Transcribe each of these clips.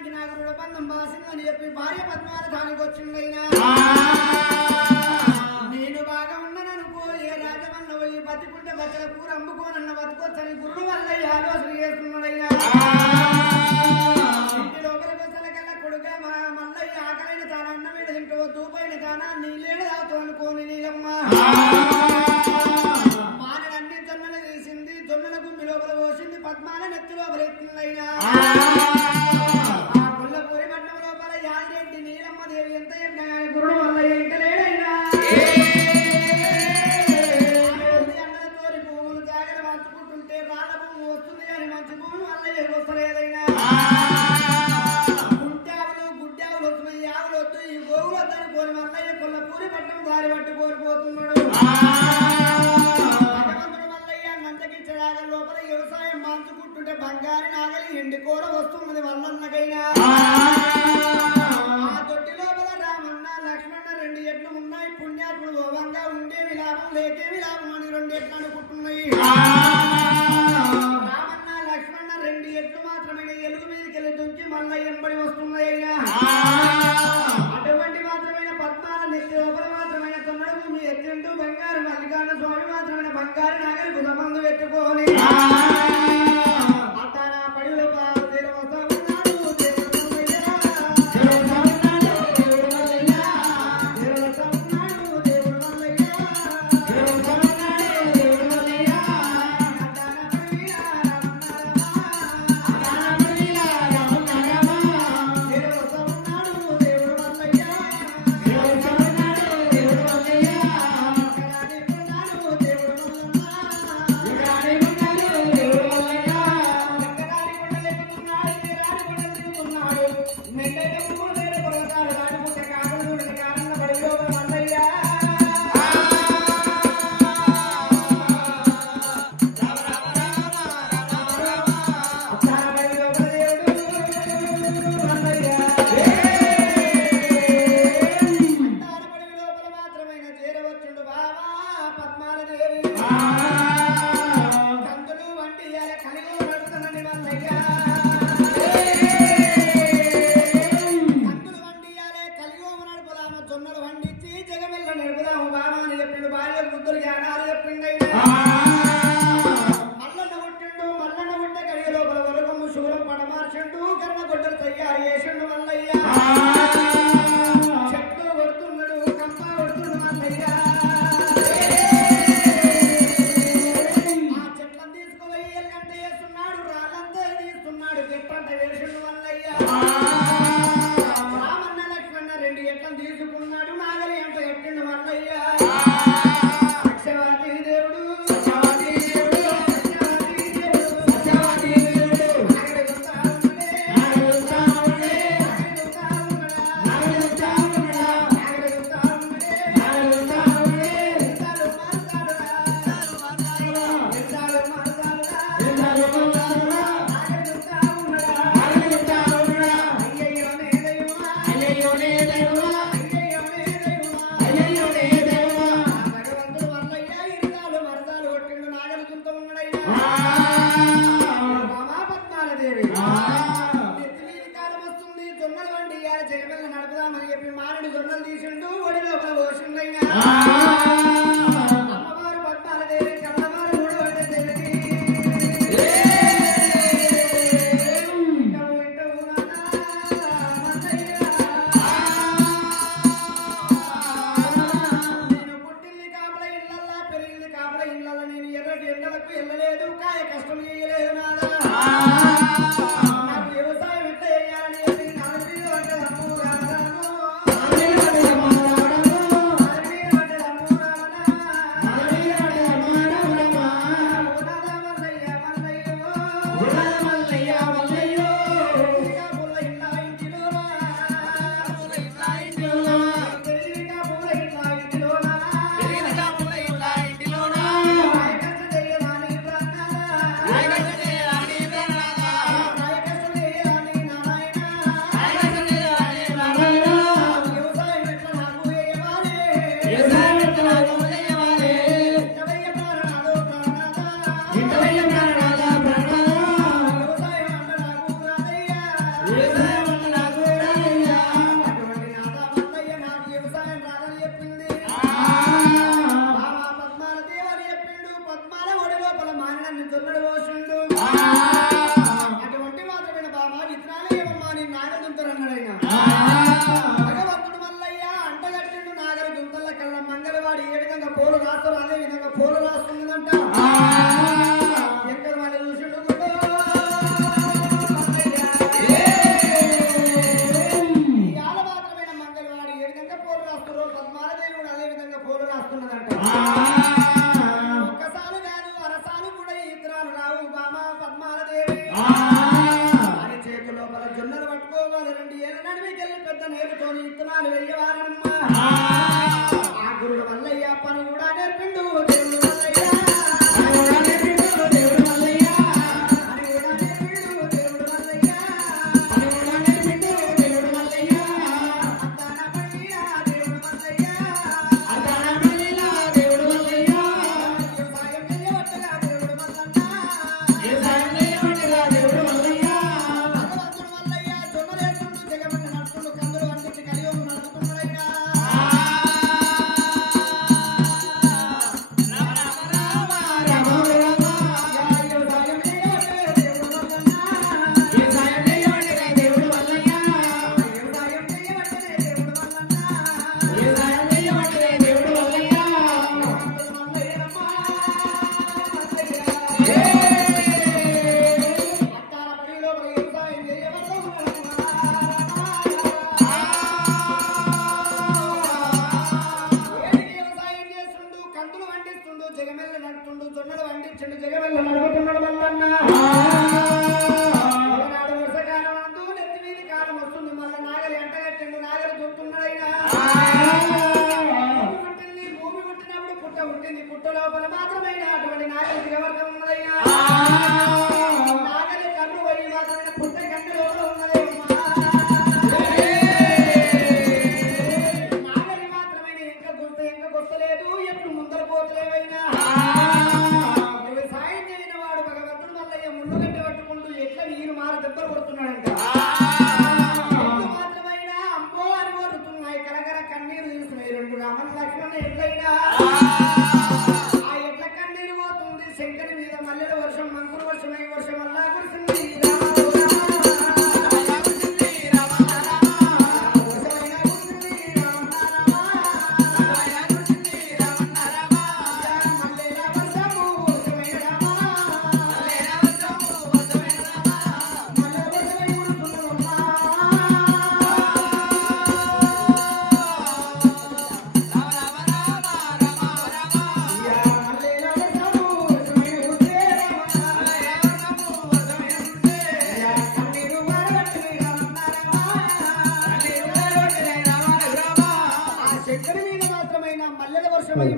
రాజ్యానికి నాకు రుణబంధం బాసిందని చెప్పి భార్య పద్మాల దానికి వచ్చిందైనా నేను బాగా ఉన్నాననుకో ఏ రాజమన్న పోయి బతికుంటే బచ్చల కూర అమ్ముకోనన్న బతుకొచ్చని గురుడు వల్ల ఆలోచన చేస్తున్నాడైనా ఇంటి లోపల బచ్చలకల్లా కొడుగా మల్లయ్య ఆకలైన తాను అన్నం మీద తింటూ దూపైన తానా నీళ్ళేడు తాగుతూ అనుకోని నీలమ్మ మానడన్ని జొన్నలు తీసింది జొన్నల గుమ్మి లోపల పోసింది పద్మాల నెత్తి లోపల ఎత్తిందైనా ఆ కొల్లపూరి పట్టణం లోపల యాదిరెడ్డి నీలమ్మ దేవి ఎంత చెప్పినా గురుడు వల్ల ఇంట లేడైనా అన్నలతోని భూములు జాగలు పంచుకుంటుంటే రాళ్ళ భూమి వస్తుంది అని మంచి భూమి వల్ల వస్తలేదైనా గుడ్డావులు గుడ్డావులు వస్తున్నాయి ఆవులు వద్దు ఈ గోవులు వద్దని కోరి మల్లయ్య కొల్లపూరి పట్టణం దారి పట్టి కోరిపోతున్నాడు లోపల వ్యవసాయం మంచుకుంటుంటే బంగారు నాగలి ఎండి కూర వస్తున్నది వల్లన్నకైనా ఆ తొట్టి లోపల రామన్న లక్ష్మణ 2 ఎట్లు ఉన్నాయి పుణ్యాత్ముడు ఓవంగా ఉండే విలాపం లేకే విలాపం అని 2 ఎట్లు అనుకుంటున్నాయి రామన్న లక్ష్మణ 2 ఎట్లు మాత్రమే ఎలుగు మీదకెళ్ళి దుంకి మళ్ళా ఎంబడి వస్తున్నాయినా అటువంటి మాత్రమైన పద్మాల నెత్తి లోపల మాత్రమైన తొన్నడు భూమి ఎత్తింటూ బంగారు మల్లికార్జున స్వామి మాత్రమైన బంగారు నాగలి కుదమందు పెట్టుకోని అతనా పడిలో ఇతరాలు ఏమమ్మా నీ నాగలు దుంతరన్నాడైనా భగవంతుడు మల్లయ్య అంటగట్టిండు నాగలు దుంతల కల్లా మంగళవాడి ఏ విధంగా పోలు రాస్తారు అదే విధంగా పోలు రాస్తుందంట ఎక్కడ మళ్ళీ చూసిండు మాత్రమైన మంగళవాడి ఏ విధంగా పోలు రాస్తారో పద్మాలదేవి కూడా అదే విధంగా పోలు రాస్తున్నదంట ఒక్కసారి కాదు అరసాలు కూడా ఇతరాలు రావు బామా పద్మాలదేవి అని చేతి లోపల జొన్నలు పట్టుకోవాలి 2 ఏళ్ళ నడిమికెళ్ళి పెద్ద నేర్చుకొని ఇత్తనాలు వెయ్యవారమ్మా ఆ గురుడు మల్లయ్య పని కూడా నేర్పిండు దేవుడు మల్లయ్య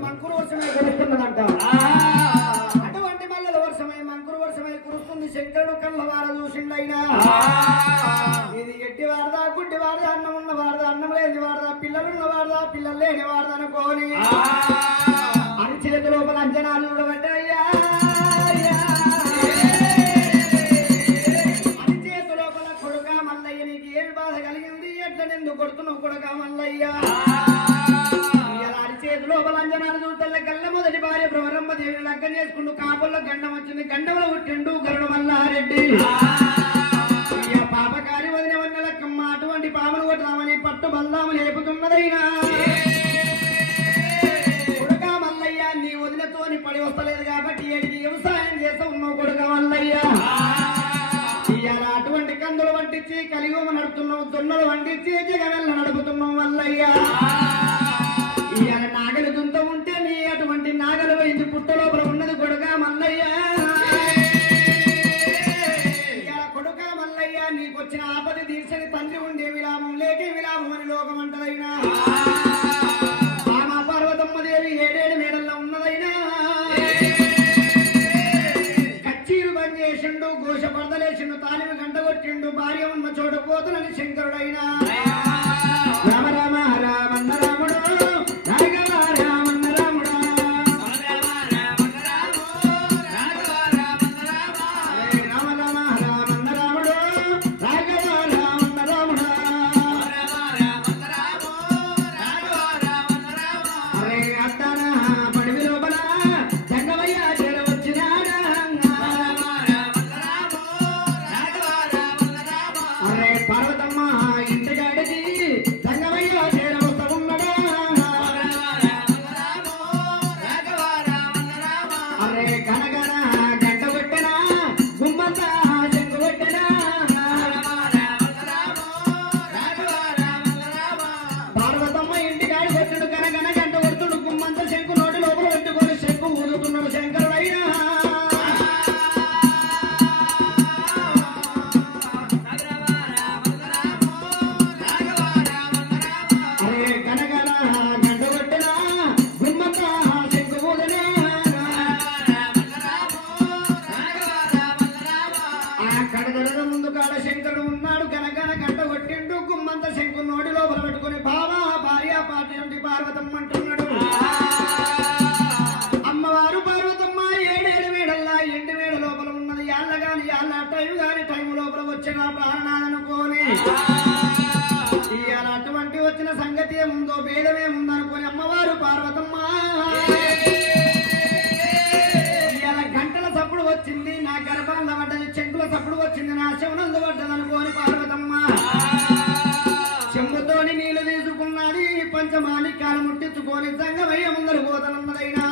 మంకురు వర్షమై కురుస్తున్నదంట అటువంటి మల్లెల వర్షమై మంకురు వర్షమై కురుస్తుంది శంకరుడు కళ్ళ వార చూసిండైనా ఇది ఎట్టి వారదా గుడ్డి వారదా అన్నం ఉన్న వారదా అన్నం లేని వారదా పిల్లలున్న వారదా పిల్లలు లేని వారదా అనుకోని అని చేతి లోపల అంచనాలు చూడబడ్డాయ్యా అని చేతి లోపల కొడుక మల్లయ్య నీకు ఏమి బాధ కలిగింది ఎట్లా నిందు కొడుతున్నావు కొడుక మల్లయ్య లోపల అంజనాలు చూతల్ల కళ్ళ మొదటి భార్య భ్రమరమ్మ దేవిని లగ్గం చేసుకుంటూ కాపుల్లో గండం వచ్చింది గండంలో పుట్టిండు గరుడు మల్లారెడ్డి పాపకారి వదిన వన్నెలక్కమ్మ అటువంటి పాములు కొట్టదామని పట్టు బల్లాము లేపుతున్నదైనా కొడుక మల్లయ్య నీ వదినతోని పడి వస్తలేదు కాబట్టి ఏడికి వ్యవసాయం చేస్తా ఉన్నావు కొడుక మల్లయ్య ఇవాళ అటువంటి కందులు వంటించి కలిగోమ నడుపుతున్నావు దొన్నలు వంటించి జగనెల్ల నడుపుతున్నావు మల్లయ్య నాగలి దుంత ఉంటే నీ అటువంటి నాగలు వైద్య పుట్ట లోపల ఉన్నది కొడుక మల్లయ్య కొడుక మల్లయ్య నీకొచ్చిన ఆపద తీర్చని తండ్రి ఉండే విలాపం లేకే విలాపం అని లోకం అంటదైనా రామ పార్వతమ్మ దేవి 7 మేడల్లో ఉన్నదైనా కచ్చీలు బంద్ చేసిండు ఘోష పడదలేసిండు తాలిమి గంట కొట్టిండు భార్య ఉన్న చోట పోతులని శంకరుడైనా రామ రామ రామన్న రాముడు శంకరుడు ఉన్నాడు గనగన గంట కొట్టిండు గుమ్మంత శంకు నోటి లోపల పెట్టుకుని బావా భార్య పార్టీ పార్వతమ్మ అంటున్నాడు అమ్మవారు పార్వతమ్మ ఏడేడు వేడల్లా ఎండు వేడ లోపల ఉన్నది యాళ్ళ గాని యాళ్ళ టైం గాని టైం లోపల వచ్చిన ప్రాణాలనుకోని ఇవాళ అటువంటి వచ్చిన సంగతి ఏముందో భేదమేముందనుకోని అమ్మవారు పార్వతమ్మ ఇవాళ గంటల సప్పుడు వచ్చింది నా గర్భంలో పడ్డది చెంకుల సప్పుడు వచ్చింది నా శవనందు పడ్డది అనుకోని పార్వతమ్మ చెంబుతోని నీళ్లు తీసుకున్నది పంచమాణిక్యాలు ముట్టించుకొని సంగమయ్య ముందరు పోతనున్నదైనా